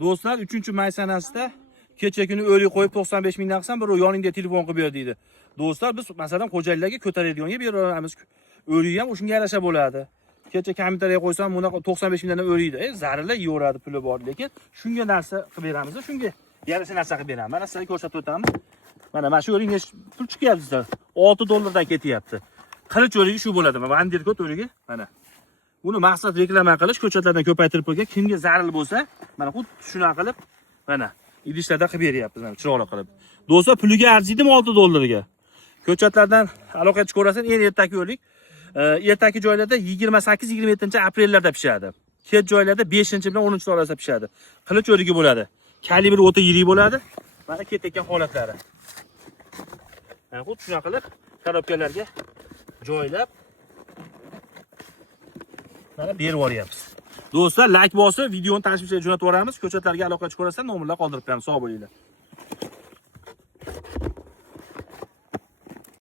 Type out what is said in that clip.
Do'stlar, 3-may sanasida kecha kuni o'rik qo'yib 95 mingdan qilsam, bir yoningda telefon qilib ber deydi. Do'stlar, biz masalan xo'jaliklarga ko'taradiganiga beraveramiz. O'rik ham o'shunga yarasha bo'ladi. Kecha kommentariyaga qo'ysam, buni 95 mingdan o'riydi. Zararlar yeyoradi, puli bor, lekin shunga narsa qilib beramiz, shunga yarasha narsa qilib beramiz. Mana sizlarga ko'rsatib o'tamiz. Mana shu o'rikga pul chiqyapti sizlar. $6 ketyapti. Qilich o'rigi shu bo'ladi. Mana Vanderkot o'rigi, mana. Buni maqsad reklama qilish, ko'chatlardan ko'paytirib qo'ygan. Kimga zarar bo'lsa, mana xuddi shuna qilib, mana idishlarda qilib beryapmiz, mana chiroyli qilib. Do'stlar, puliga arziydimi $6 ga? Ko'chatlardan aloqa chiqib ko'rasan, eng ertaki o'rlik. Ertaki joylarda 28-27-aprellarda pishadi. Kech joylarda 5-bilan 10 orasida pishadi. Qilich o'rigi bo'ladi. Kalibri o'ta yirik bo'ladi. Mana ketayotgan holatlari. Mana xuddi shuna qilib korobkalarga joylab mana berib yuboryapmiz. Do'stlar, like bosib, videoni tashvishga jo'natib yuboramiz. Ko'chatlarga aloqa chiqib ko'rasan, nomerlar qoldirib qo'yamiz. Sog' bo'linglar.